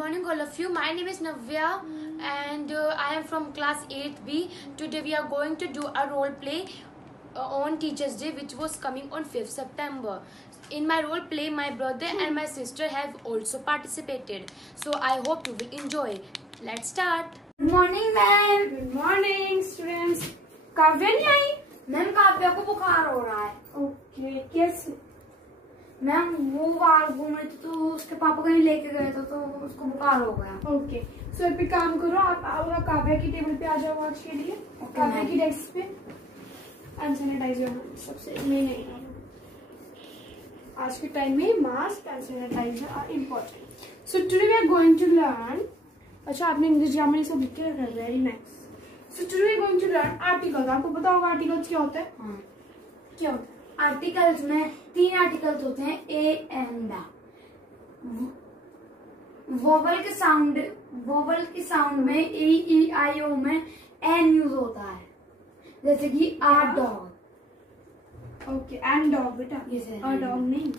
morning, all of you. My name is Navya, and I am from class 8B. Today we are going to do a role play on Teachers' Day, which was coming on 5th September. In my role play, my brother and my sister have also participated. So I hope you will enjoy. Let's start. Good morning, ma'am. Good morning, students. Kavya नहीं आई? Ma'am Kavya को बुखार हो रहा है. Okay, कैसे? Ma'am वो बाहर घूम रही थी तो उसके पापा कहीं लेके गए थे तो उसको बुखार हो गया. ओके, सो अब एक काम करो, आप काव्या की टेबल पे आ जाओ आज के लिए. काव्या की डेस्क पे एंड सैनिटाइज योर हैंड्स. सबसे नहीं आज के टाइम में mask and sanitizer are important. So today we are going to learn. अच्छा, आपने इंग्लिश ग्रामर ये सब लिख के रखा है. Very nice. So today we are going to learn articles. आपको पता होगा आर्टिकल्स क्या होता है? क्या होता है? आर्टिकल्स में 3 आर्टिकल्स होते हैं, ए एंड वोवल के साउंड में ए ई आई ओ में एन यूज होता है. जैसे कि आ डॉग. ओके, एंड डॉग बेटा. और डॉग नहीं.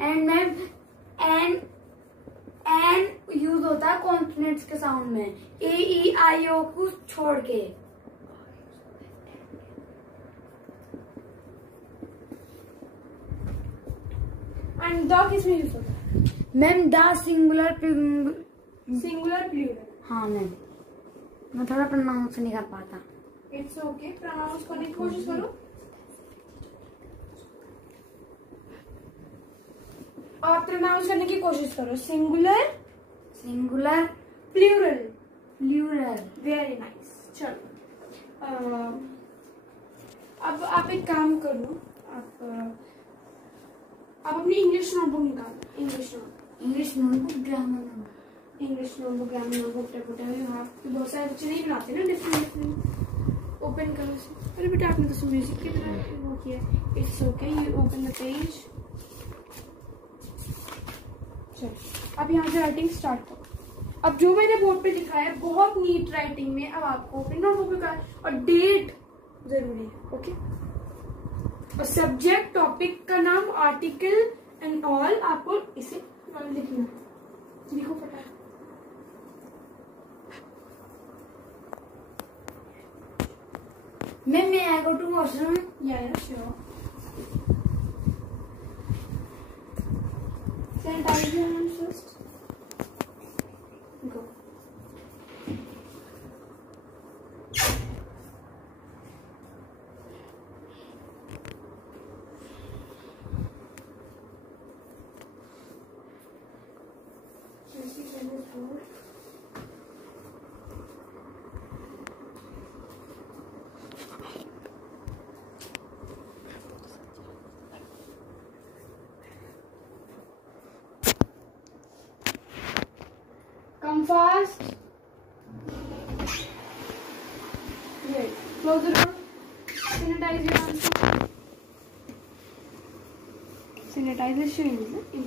एंड मैम एन यूज होता है कॉन्सोनेंट्स के साउंड में, ए ई आई ओ को छोड़ के. एंड द किसमें यूज होता है? Ma'am the singular plural. हाँ मैम, मैं थोड़ा प्रोनाउंस नहीं कर पाता. इट्स ओके, प्रोनाउंस करने की कोशिश करो. आप प्रोनाउंस करने की कोशिश करो. Singular plural. Very nice. चलो, अब आप एक काम करो. आप अपनी इंग्लिश नोटबुक निकालो. इंग्लिश नोटबुक ग्रामर नोटबुक बहुत सारे बच्चे नहीं बनाते ना डिफरेंट. ओपन करो इसे. अरे बेटा, आपने तो म्यूजिक की तरह वो किया. It's okay, you open the page. चलो, अब यहाँ से राइटिंग स्टार्ट करो. अब जो मैंने बोर्ड पे लिखा है बहुत नीट राइटिंग में अब आपको अपनी नोटबुक पे करना है. और डेट जरूरी है. ओके, और सब्जेक्ट, टॉपिक का नाम, आर्टिकल एंड ऑल आपको इसे लिखना. लिखो फटाफट. मैम मैं आई गो टू वॉशरूम. या sure. Sanitize your hands first. Go. Come fast. Great. Close the door. Sanitize your hands. Sanitization is important.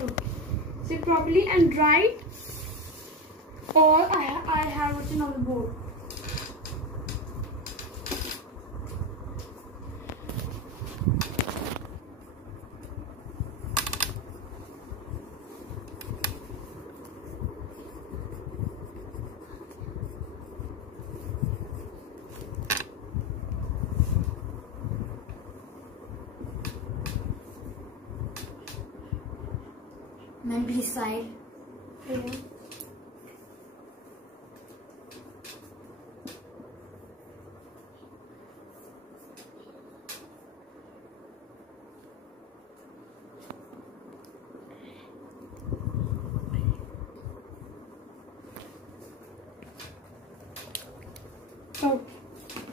Okay. Sit properly and write all I have written on the board. Ma'am please side.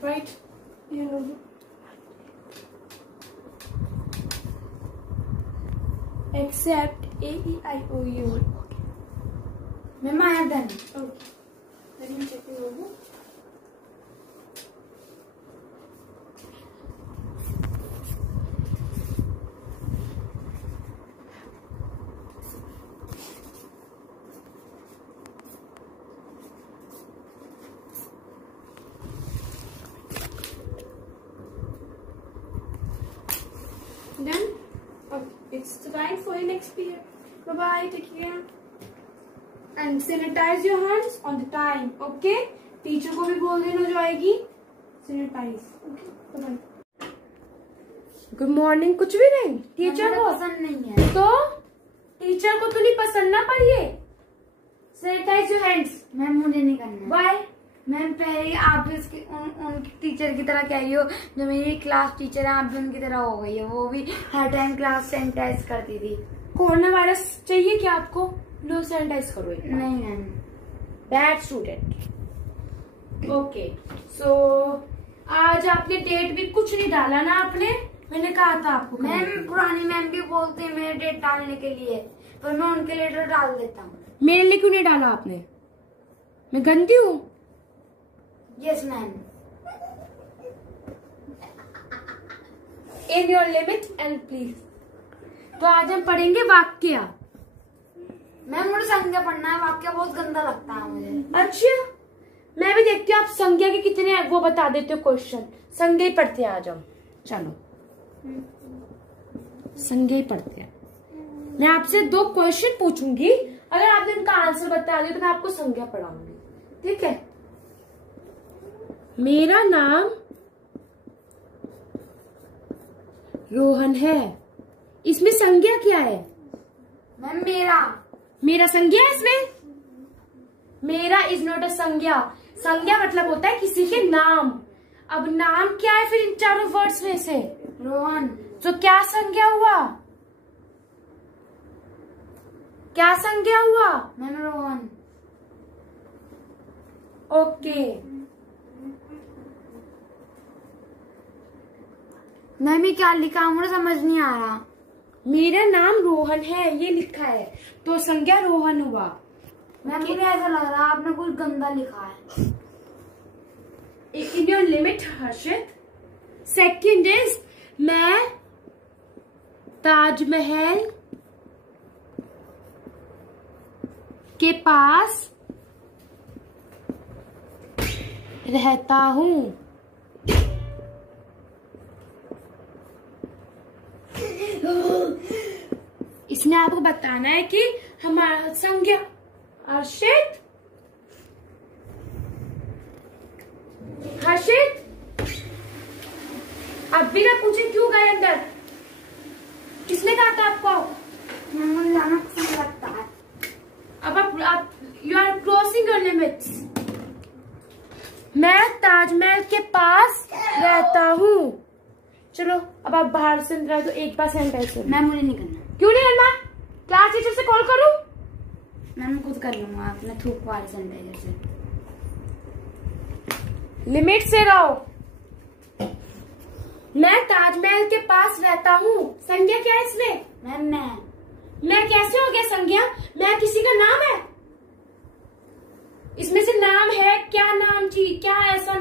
Right. You know. Except A, E, I, O, U. Ma'am I have done. Okay. Let me check it over. It's the time for your next period. Bye bye. Take care. And sanitize your hands on the time. Okay? Teacher को भी बोल देना जो आएगी. Sanitize. Okay? Bye bye. Good morning. कुछ भी नहीं. Teacher को पसंद नहीं है. तो टीचर को तो नहीं पसंद ना पढ़िए. Sanitize your hands. मैम मुझे नहीं करना. Why? मैम पहले आप भी उनकी टीचर की तरह कह रही हो. जो मेरी क्लास टीचर है आप भी उनकी तरह हो गई है. वो भी हर टाइम क्लास सैनिटाइज करती थी. कोरोना वायरस चाहिए क्या आपको? लो सैनिटाइज करो. नहीं ma'am. Bad student. Okay so आज आपने डेट भी कुछ नहीं डाला ना आपने. मैंने कहा था आपको. मैम पुरानी मैम भी बोलती है मेरे डेट डालने के लिए, पर मैं उनके लिए तो डाल देता हूँ. मेरे लिए क्यों नहीं डाला आपने? मैं गंदी हूँ? Yes ma'am. In your limit and please. तो आज हम पढ़ेंगे वाक्य. मैम मुझे संज्ञा पढ़ना है. वाक्य बहुत गंदा लगता है मुझे. अच्छा मैं भी देखती हूँ आप संज्ञा के कितने वो बता देते हो क्वेश्चन. संज्ञा ही पढ़ते हैं आज हम. चलो संज्ञा ही पढ़ते हैं. मैं आपसे 2 क्वेश्चन पूछूंगी. अगर आपने उनका आंसर बता दिया तो मैं आपको संज्ञा पढ़ाऊंगी. ठीक है? मेरा नाम रोहन है. इसमें संज्ञा क्या है? मैम मेरा संज्ञा है इसमें. मेरा इज नॉट अ संज्ञा. संज्ञा मतलब होता है किसी के नाम. अब नाम क्या है फिर इन चारों वर्ड्स में से? रोहन. तो क्या संज्ञा हुआ? क्या संज्ञा हुआ? मैम रोहन. ओके. मैम ये क्या लिखा मुझे समझ नहीं आ रहा. मेरा नाम रोहन है ये लिखा है तो संज्ञा रोहन हुआ. मैम मुझे ऐसा लग रहा है आपने कुछ गंदा लिखा है. In your limit Harshit. Second is मैं ताजमहल के पास रहता हूँ. इसमें आपको बताना है कि हमारा संज्ञा. हर्षित अब भी ना पूछे क्यों गए अंदर? किसने कहा था आपको? मुझे जाना पसंद लगता है. अब आप you are crossing your limits. मैं ताजमहल के पास रहता हूँ. चलो अब आप बाहर से अंदर तो एक बार सैनिटाइज करो. मैम मुझे नहीं करना. क्यों नहीं करना? क्लास टीचर से कॉल करूं? मैम खुद कर लूंगा. आपने थूक वाले सैनिटाइजर से. लिमिट से रहो. मैं ताजमहल के पास रहता हूँ. संज्ञा क्या है इसमें? मैम मैं कैसे हो गया संज्ञा? मैं किसी का नाम है? इसमें से नाम है क्या? नाम चीज क्या ऐसा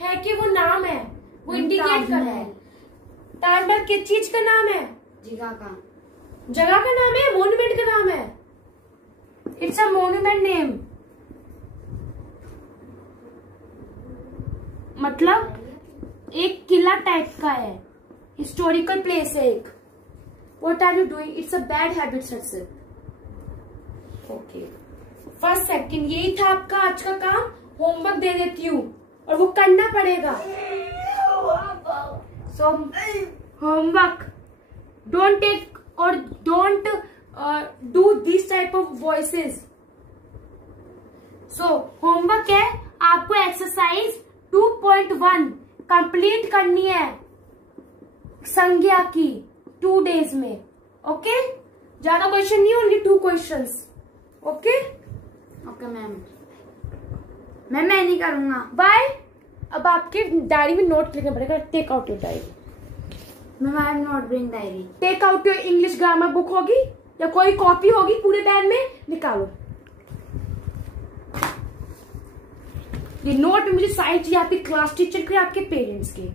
है कि वो नाम है? वो इंडिकेट कर रहा है. ताजमहल किस चीज का नाम है? जगह का नाम है. मोन्यूमेंट का नाम है. It's a monument name. मतलब एक किला टाइप का है. हिस्टोरिकल प्लेस है एक. What are you doing? It's a bad habit sir. Okay first second यही था आपका आज का काम. होमवर्क दे देती हूँ और वो करना पड़ेगा. सो होमवर्क डोंट टेक और don't do this type of voices. So homework है आपको एक्सरसाइज 2.1 कंप्लीट करनी है संज्ञा की 2 days में. ओके ज्यादा क्वेश्चन नहीं, ओनली 2 questions. Okay ma'am. मैं नहीं करूंगा. बाय. अब आपके डायरी में नोट लिखना पड़ेगा. Take out your diary. Ma'am I am not bring diary. Take out your English grammar book होगी या कोई कॉपी होगी पूरे बैग में निकालो. ये नोट मुझे साइन चाहिए आपकी क्लास टीचर के, आपके पेरेंट्स के.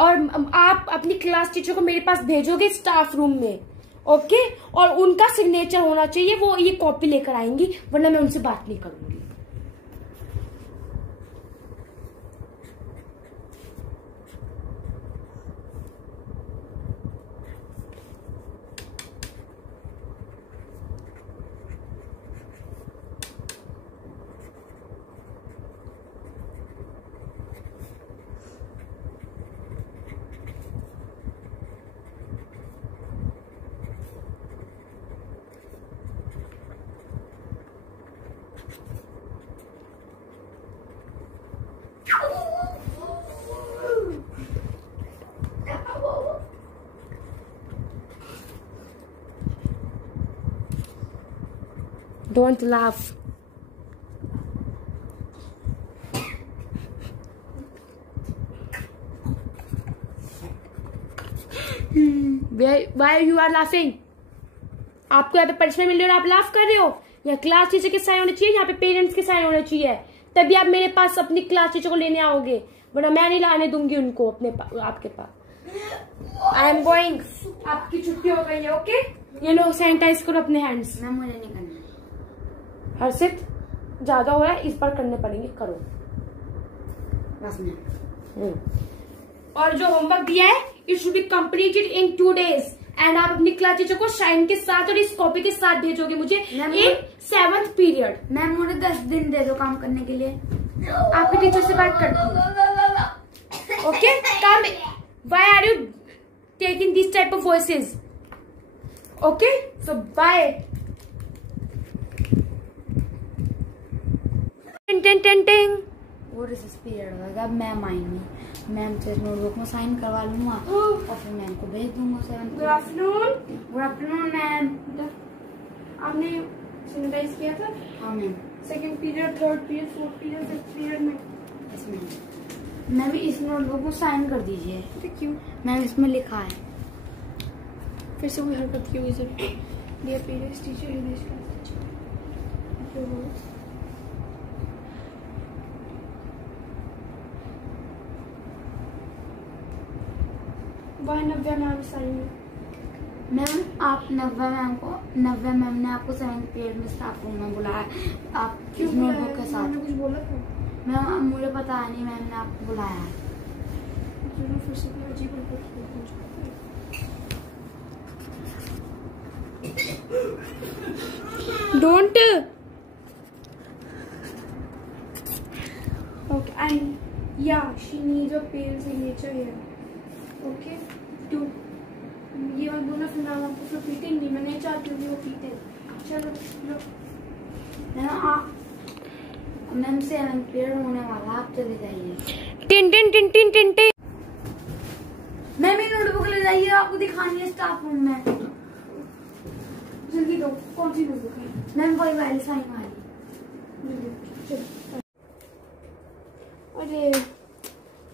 और आप अपनी क्लास टीचर को मेरे पास भेजोगे स्टाफ रूम में. ओके और उनका सिग्नेचर होना चाहिए. वो ये कॉपी लेकर आएंगी वरना मैं उनसे बात नहीं करूंगी. Don't laugh. Why you are laughing? आपको यहाँ पे पनिशमेंट मिल रही है और आप लाफ कर रहे हो? यहाँ क्लास टीचर के साइन होने चाहिए, यहाँ पे पेरेंट्स के साइन होने चाहिए, तभी आप मेरे पास अपनी क्लास टीचर को लेने आओगे, वरना मैं नहीं लाने दूंगी उनको आपके पास। I am going. आपकी छुट्टी हो गई है। ओके, ये लो सैनिटाइज करो अपने हैंड्स। मैम मुझे नहीं करना। हर्षित ज्यादा हो रहा है, इस बार करने पड़ेंगे, करो बस में। और जो होमवर्क दिया है it should be completed in 2 days and आप अपनी क्लास टीचर को साइन के साथ और इस कॉपी के साथ भेजोगे मुझे इन 7th पीरियड। मैम मुझे 10 दिन दे दो काम करने के लिए। आपके टीचर से बात करती हूँ। Okay, come. Why are you taking this type of voices? Okay, so bye. टिंग वो रिसेस पीरियड होगा, अब मैम आएंगी, मैम से नोटबुक में साइन करवा लूंगा और फिर मैम को भेज दूंगा 7th। Good afternoon. Good afternoon ma'am. आपने सैनिटाइज किया था? हाँ ma'am. 2nd period, 3rd period, 4th period, 5th period में? Yes ma'am. मैम इस नोटबुक को साइन कर दीजिए। क्यों? मैम इसमें लिखा है। फिर से कोई हरकत की हुई sir? Dear parents, teacher, English class teacher. वह नव्या मैम साइन। मैम आप नव्या मैम ने आपको 7th पीरियड में स्टाफ रूम में बुलाया, आप क्यों नोटबुक के साथ? कुछ बोला था? मैम मुझे पता नहीं, मैम ने आपको बुलाया है। फिर से कोई अजीब हरकत don't. Okay, and yeah, she needs a pale signature here. Okay, 2. ये मत बोलना फिर मैम आपको फिर पीटेंगी, मैं नहीं चाहती हूँ कि वो पीटे। चलो लो। मैम 7th पीरियड होने वाला, आप चले जाइए। Tin tin tin tin tin tin. Ma'am ये नोटबुक ले जाइए, आपको दिखानी है स्टाफ रूम में। जल्दी दो। कौन सी नोटबुक है? मैम वही वाली साइन वाली। चलो। अरे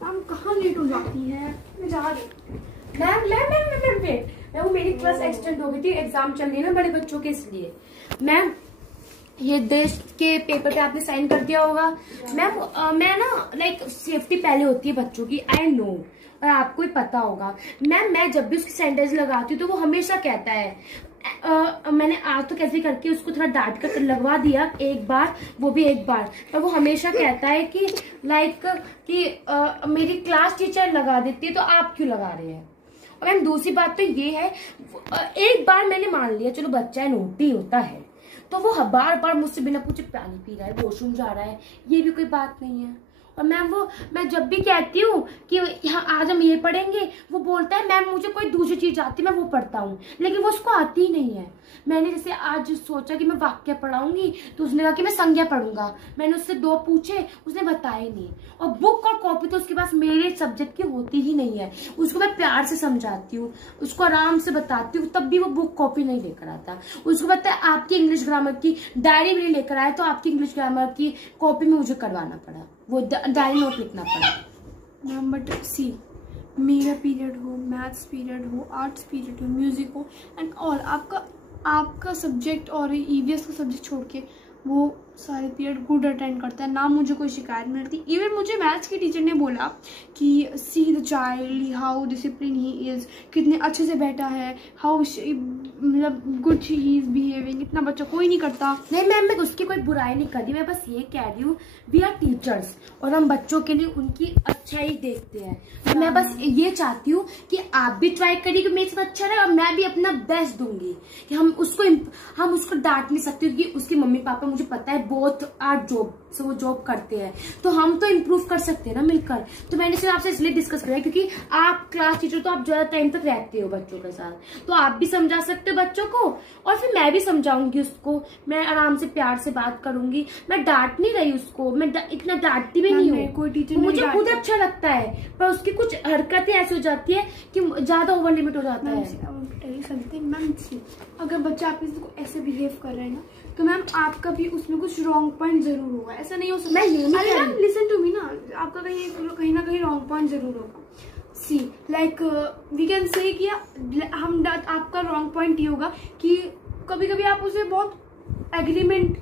मैम कहाँ लेट हो जाती है? मैं जा रही हूँ। मैम वेट, वो मेरी क्लास एक्सटेंड हो गई थी, एग्जाम चल रही है ना बड़े बच्चों के, इसलिए। मैम ये देश के पेपर पे आपने साइन कर दिया होगा। मैम मैं ना लाइक सेफ्टी पहले होती है बच्चों की, आई नो, और आपको ही पता होगा। मैम मैं जब भी उसकी सैनिटाइज लगाती हूँ तो वो हमेशा कहता है, मैंने आज तो कैसे करके उसको थोड़ा डांट कर लगवा दिया एक बार, वो भी एक बार, पर वो हमेशा कहता है कि लाइक कि मेरी क्लास टीचर लगा देती है तो आप क्यों लगा रहे हैं। और मैम दूसरी बात तो ये है, एक बार मैंने मान लिया चलो बच्चा है, नोटी होता है, तो वो बार बार मुझसे बिना पूछे पानी पी रहा है, वॉशरूम जा रहा है, ये भी कोई बात नहीं है। और मैम मैं जब भी कहती हूँ कि यहाँ आज हम ये पढ़ेंगे, वो बोलता है मैम मुझे कोई दूसरी चीज आती है, मैं वो पढ़ता हूँ, लेकिन वो उसको आती ही नहीं है। मैंने जैसे आज सोचा कि मैं वाक्य पढ़ाऊंगी, तो उसने कहा कि मैं संज्ञा पढ़ूंगा। मैंने उससे 2 पूछे, उसने बताए नहीं। और बुक और कॉपी तो उसके पास मेरे सब्जेक्ट की होती ही नहीं है। उसको मैं प्यार से समझाती हूँ, उसको आराम से बताती हूँ, तब भी वो बुक कॉपी नहीं लेकर आता। उसको पता है आपकी इंग्लिश ग्रामर की डायरी भी नहीं लेकर आए, तो आपकी इंग्लिश ग्रामर की कॉपी में मुझे करवाना पड़ा, वो डायरी नोट लिखना पड़ा। मैम बट सी, मेरा पीरियड हो, मैथ्स पीरियड हो, आर्ट्स पीरियड हो, म्यूजिक हो एंड ऑल, आपका सब्जेक्ट और ईवीएस का सब्जेक्ट छोड़ के वो सारे पीरियड गुड अटेंड करता है, ना मुझे कोई शिकायत मिलती। इवन मुझे मैथ्स की टीचर ने बोला कि see the child how discipline he is, कितने अच्छे से बैठा है, हाउ मतलब गुड ही इज बिहेविंग, इतना बच्चा कोई नहीं करता। नहीं मैम मैं उसकी कोई बुराई नहीं कर रही, मैं बस ये कह रही हूँ वी आर टीचर्स और हम बच्चों के लिए उनकी अच्छाई देखते हैं। तो मैं बस ये चाहती हूँ कि आप भी ट्राई करिए कि मेरे साथ अच्छा रहे, और मैं भी अपना बेस्ट दूंगी। कि हम उसको डांट नहीं सकते, क्योंकि उसके मम्मी पापा मुझे पता है बहुत आर्ट जॉब से वो जॉब करते हैं, तो हम तो इम्प्रूव कर सकते हैं ना मिलकर। तो मैंने सिर्फ आपसे इसलिए डिस्कस किया क्योंकि आप क्लास टीचर, तो आप ज्यादा टाइम तक रहते हो बच्चों के साथ, तो आप भी समझा सकते हो बच्चों को, और फिर मैं भी समझाऊंगी उसको। मैं आराम से प्यार से बात करूंगी, मैं डांट नहीं रही उसको, मैं इतना डांटती भी नहीं हूँ, कोई टीचर मुझे खुद अच्छा लगता है, पर उसकी कुछ हरकतें ऐसी हो जाती है कि ज्यादा ओवर लिमिट हो जाता है। Tell you something ma'am. अगर बच्चा आपके को ऐसे बिहेव कर रहा है ना, तो मैम आपका भी उसमें कुछ रॉन्ग पॉइंट जरूर होगा। ऐसा नहीं हो सकता। अरे मैम लिसन टू मी ना, आपका कहीं ना कहीं रॉन्ग पॉइंट जरूर होगा। सी लाइक वी कैन से कि हम आपका रॉन्ग पॉइंट ये होगा कि कभी कभी आप उसे बहुत एग्रीमेंट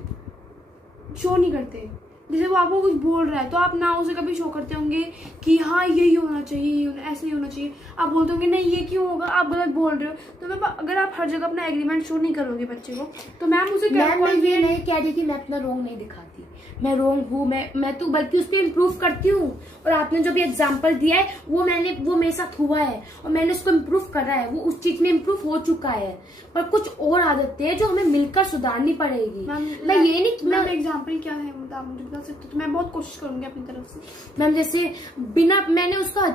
शो नहीं करते। जैसे वो आपको कुछ बोल रहा है तो आप ना उसे कभी शो करते होंगे कि हाँ यही होना चाहिए, ऐसे ही होना चाहिए। आप बोलते होंगे नहीं ये क्यों होगा, आप गलत बोल रहे हो। तो मैम अगर आप हर जगह अपना एग्रीमेंट शो नहीं करोगे बच्चे को, तो मैम उसे मैं ये नहीं कह रही कि मैं अपना रोंग नहीं दिखाती, मैं रोंग हूँ, मैं तो बल्कि उस पर इम्प्रूव करती हूँ। और आपने जो भी एग्जाम्पल दिया है वो मेरे साथ हुआ है और मैंने उसको इम्प्रूव करा है, वो उस चीज में इम्प्रूव हो चुका है। पर कुछ और आदतें हैं जो हमें मिलकर सुधारनी पड़ेगी। मैं ये नहीं, मैं एग्जाम्पल क्या है मतलब आप मुझे बता सकते हो? तो मैं बहुत कोशिश करूंगी अपनी तरफ से। मैम जैसे बिना, मैंने उसका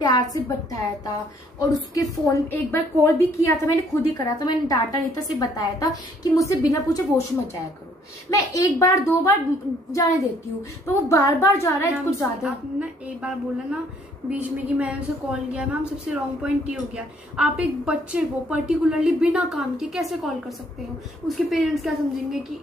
प्यार से बताया था और उसके फोन एक बार कॉल भी किया था, मैंने खुद ही करा था, मैंने डाटा नहीं था, सिर्फ बताया था कि मुझसे बिना पूछे वॉशरूम मत जाया करो। मैं एक बार दो बार जाने देती हूँ, तो वो बार बार जा रहा है कुछ ज्यादा। आपने ना एक बार बोला ना बीच में कि मैंने उसे कॉल किया, मैम सबसे रॉन्ग पॉइंट ये हो गया। आप एक बच्चे को पर्टिकुलरली बिना काम के कैसे कॉल कर सकते हो? उसके पेरेंट्स क्या समझेंगे कि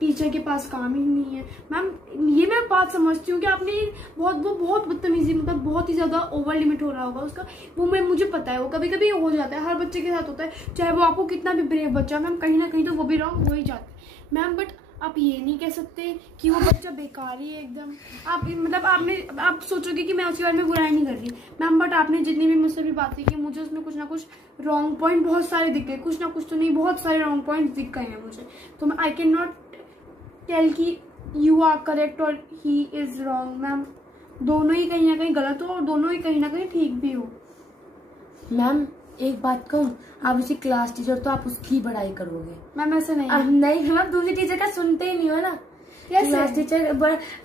टीचर के पास काम ही नहीं है। मैम ये मैं बात समझती हूँ कि आपने वो बहुत बदतमीजी, मतलब बहुत ही ज्यादा ओवर लिमिट हो रहा होगा उसका, वो मुझे पता है। वो कभी कभी हो जाता है, हर बच्चे के साथ होता है, चाहे वो आपको कितना भी ब्रेव बच्चा, मैम कहीं ना कहीं तो वो भी रॉन्ग हो ही जाता है मैम। बट आप ये नहीं कह सकते कि वो बच्चा बेकार ही है एकदम। आप मतलब आप सोचोगे कि मैं उसके बारे में बुराई नहीं कर रही मैम, बट आपने जितनी भी मुझसे भी बातें की, मुझे उसमें कुछ ना कुछ रॉन्ग पॉइंट बहुत सारे दिख गए। कुछ ना कुछ तो नहीं, बहुत सारे रॉन्ग पॉइंट दिख गए हैं मुझे। तो आई कैन नॉट टेल कि यू आर करेक्ट और ही इज रॉन्ग। मैम दोनों ही कहीं ना कहीं गलत हो और दोनों ही कहीं ना कहीं ठीक भी हो। मैम एक बात कहूँ, आप उसी क्लास टीचर तो आप उसकी बड़ाई करोगे। मैम ऐसा नहीं नहीं, आप दूसरी टीचर का सुनते ही नहीं हो ना। क्लास टीचर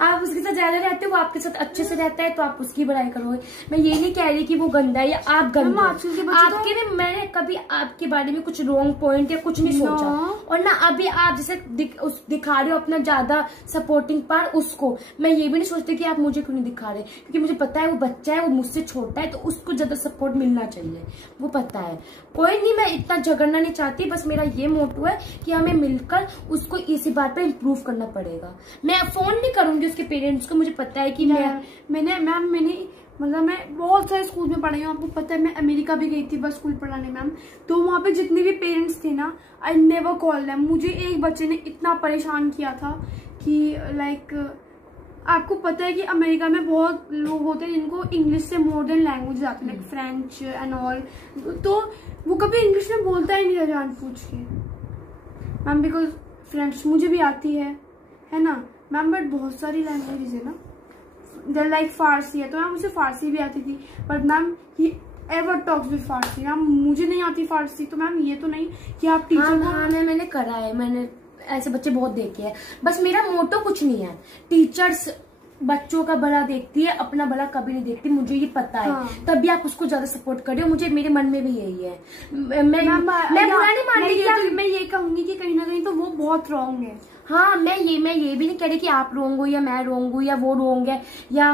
आप उसके साथ ज्यादा रहते हो, वो आपके साथ अच्छे से रहता है तो आप उसकी बड़ाई करोगे। मैं ये नहीं कह रही कि वो गंदा है या आप गंदा। आपके भी मैंने कभी आपके बारे में कुछ रॉन्ग पॉइंट या कुछ नहीं सोचा। और ना अभी आप जैसे दिखा रहे हो अपना ज्यादा सपोर्टिंग पार्ट उसको, मैं ये भी नहीं सोचती कि आप मुझे क्यों नहीं दिखा रहे, क्योंकि मुझे पता है वो बच्चा है, वो मुझसे छोटा है, तो उसको ज्यादा सपोर्ट मिलना चाहिए, वो पता है। कोई नहीं, मैं इतना झगड़ना नहीं चाहती, बस मेरा ये मोटो है कि हमें मिलकर उसको इसी बात पे इम्प्रूव करना पड़ेगा। मैं फोन नहीं करूंगी उसके पेरेंट्स को, मुझे पता है कि मैंने मतलब मैं बहुत सारे स्कूल में पढ़ाई हूँ। आपको पता है मैं अमेरिका भी गई थी बस स्कूल पढ़ाने मैम, तो वहाँ पे जितने भी पेरेंट्स थे ना, आई नेवर कॉल देम। मुझे एक बच्चे ने इतना परेशान किया था कि लाइक आपको पता है कि अमेरिका में बहुत लोग होते हैं जिनको इंग्लिश से मॉडर्न लैंग्वेज आती है, लाइक फ्रेंच एंड ऑल, तो वो कभी इंग्लिश में बोलता ही नहीं था जान पूछ के मैम, बिकॉज फ्रेंच मुझे भी आती है ना मैम, बट बहुत सारी लैंग्वेजेस है ना, लाइक फारसी है तो मैम मुझे फारसी भी आती थी, but ma'am he ever talks with Farsi. Ma'am मुझे नहीं आती फारसी, तो मैम ये तो नहीं कि आप टीचर मैंने करा है, मैंने ऐसे बच्चे बहुत देखे हैं। बस मेरा मोटो कुछ नहीं है, टीचर्स बच्चों का भला देखती है, अपना भला कभी नहीं देखती, मुझे ये पता है। हाँ। तभी आप उसको ज्यादा सपोर्ट कर रहे हो, मुझे मेरे मन में भी यही है। मैं बुरा नहीं मान रही, मैं ये कहूंगी कि कहीं ना कहीं तो वो बहुत रॉन्ग है। हाँ, मैं ये भी नहीं कह रही कि आप रोंग हो या मैं रोंग हूँ या वो रोंग है या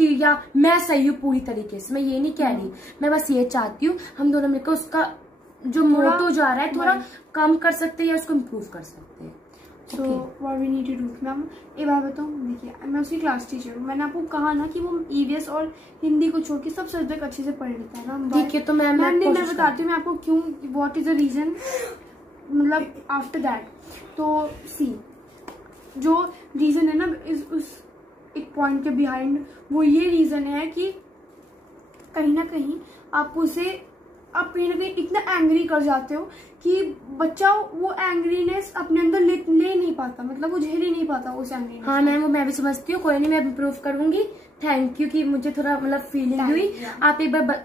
या मैं सही हूँ पूरी तरीके से, मैं ये नहीं कह रही। मैं बस ये चाहती हूँ हम दोनों मिलकर उसका जो मोटो जा रहा है थोड़ा कम कर सकते हैं या उसको इम्प्रूव कर सकते हैं। So what we need to do ma'am, एक बात बताऊँ, देखिए मैं उसकी क्लास टीचर हूँ, मैंने आपको कहा ना कि वो ईवीएस और हिंदी को छोड़ के सब सब्जेक्ट अच्छे से पढ़ लेता है ना। ठीक है, तो मैं बताती हूँ मैं आपको क्यों, व्हाट इज द रीजन, मतलब आफ्टर दैट। तो सी जो रीजन है ना उस एक पॉइंट के बिहाइंड, वो ये रीजन है कि कहीं ना कहीं आप कहीं ना कहीं इतना एंग्री कर जाते हो कि बच्चा वो एंग्रीनेस अपने अंदर ले नहीं पाता, मतलब वो झेल ही नहीं पाता उस एंग्रीनेस। हाँ मैम, वो मैं भी समझती हूँ, कोई नहीं, मैं इम्प्रूव करूंगी। थैंक यू कि मुझे थोड़ा मतलब फीलिंग हुई। आप एक बार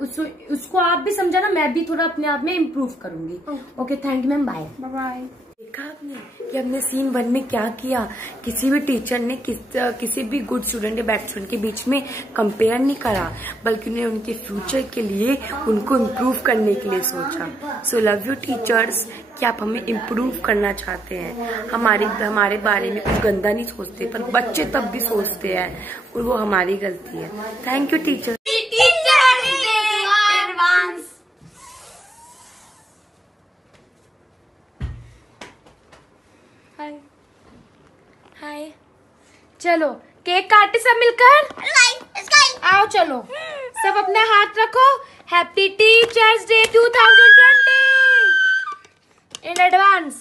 उसको आप भी समझाना, मैं भी थोड़ा अपने आप में इम्प्रूव करूंगी। Okay, thank you ma'am, bye bye. देखा आपने कि हमने सीन 1 में क्या किया, किसी भी टीचर ने किसी भी गुड स्टूडेंट या बैड स्टूडेंट के बीच में कंपेयर नहीं करा, बल्कि उन्हें उनके फ्यूचर के लिए उनको इम्प्रूव करने के लिए सोचा। सो लव यू टीचर्स कि आप हमें इम्प्रूव करना चाहते हैं, हमारे बारे में कुछ गंदा नहीं सोचते, पर बच्चे तब भी सोचते हैं और वो हमारी गलती है। Thank you teacher. चलो केक काटे सब मिलकर। आओ चलो सब अपना हाथ रखो। Happy teachers day 2020 in advance.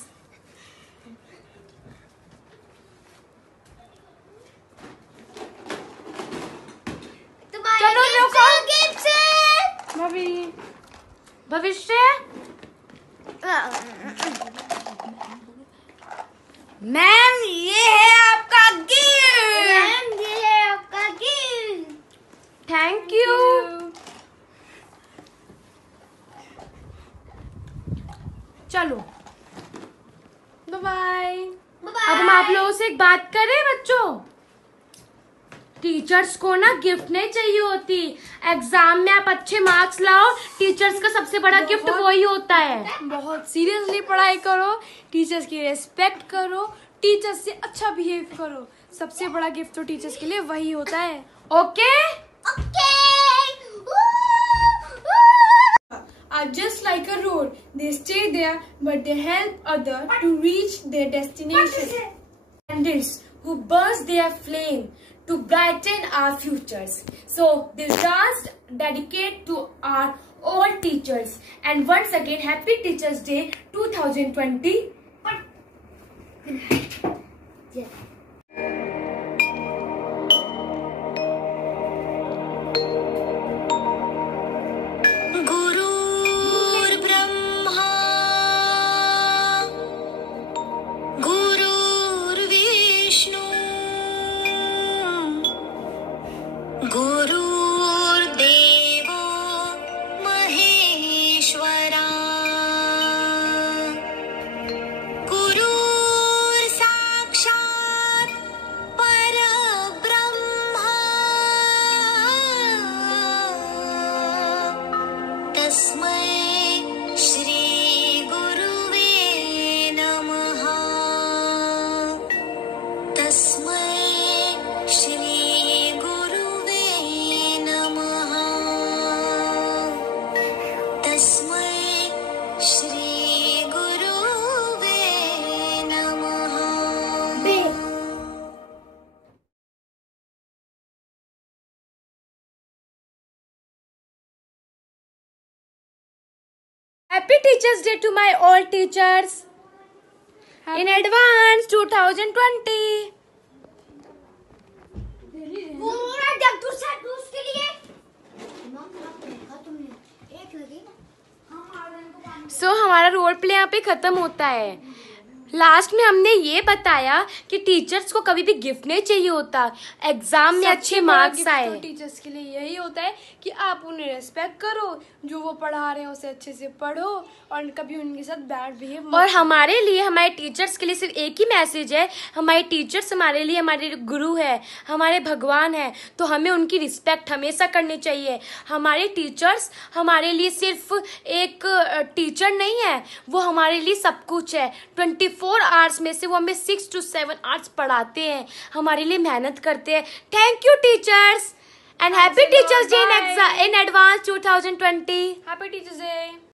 चलो रुको। भविष्य मैम ये है आपका गिफ्ट। Thank you. चलो बाय। अब हम आप लोगों से एक बात करें बच्चों। टीचर्स को ना गिफ्ट नहीं चाहिए होती। एग्जाम में आप अच्छे मार्क्स लाओ, टीचर्स का सबसे बड़ा गिफ्ट वही होता है। बहुत सीरियसली पढ़ाई करो, टीचर्स की रिस्पेक्ट करो, टीचर्स से अच्छा बिहेव करो। सबसे बड़ा गिफ्ट तो टीचर्स के लिए वही होता है। Okay Are just like a road. They stay there, but they help others to reach their destination. Candles who burst their flame to brighten our futures. So this dance dedicated to our all teachers. And once again, Happy Teachers Day 2020. गुरुर्देवो महेश्वरा गुरुर्साक्षात् परब्रह्मा तस्मै श्री गुरुवे नमः। तस्मै श्री गुरुवे नमः। तस्मै श्री गुरुवे नमः। Happy Teachers Day to my all teachers. In advance 2020. हमारा रोल प्ले यहाँ पे खत्म होता है। लास्ट में हमने ये बताया कि टीचर्स को कभी भी गिफ्ट नहीं चाहिए होता, एग्जाम में अच्छे मार्क्स आए। टीचर्स के लिए यही होता है कि आप उन्हें रिस्पेक्ट करो, जो वो पढ़ा रहे हैं उसे अच्छे से पढ़ो और कभी उनके साथ बैड बिहेव मत। और हमारे लिए, हमारे टीचर्स के लिए सिर्फ एक ही मैसेज है, हमारे टीचर्स हमारे लिए हमारे गुरु है, हमारे भगवान है, तो हमें उनकी रिस्पेक्ट हमेशा करनी चाहिए। हमारे टीचर्स हमारे लिए सिर्फ एक टीचर नहीं है, वो हमारे लिए सब कुछ है। 24 आवर्स में से वो हमें 6 to 7 आवर्स पढ़ाते हैं, हमारे लिए मेहनत करते हैं। Thank you teachers and happy teachers day in advance 2020। Happy teachers day.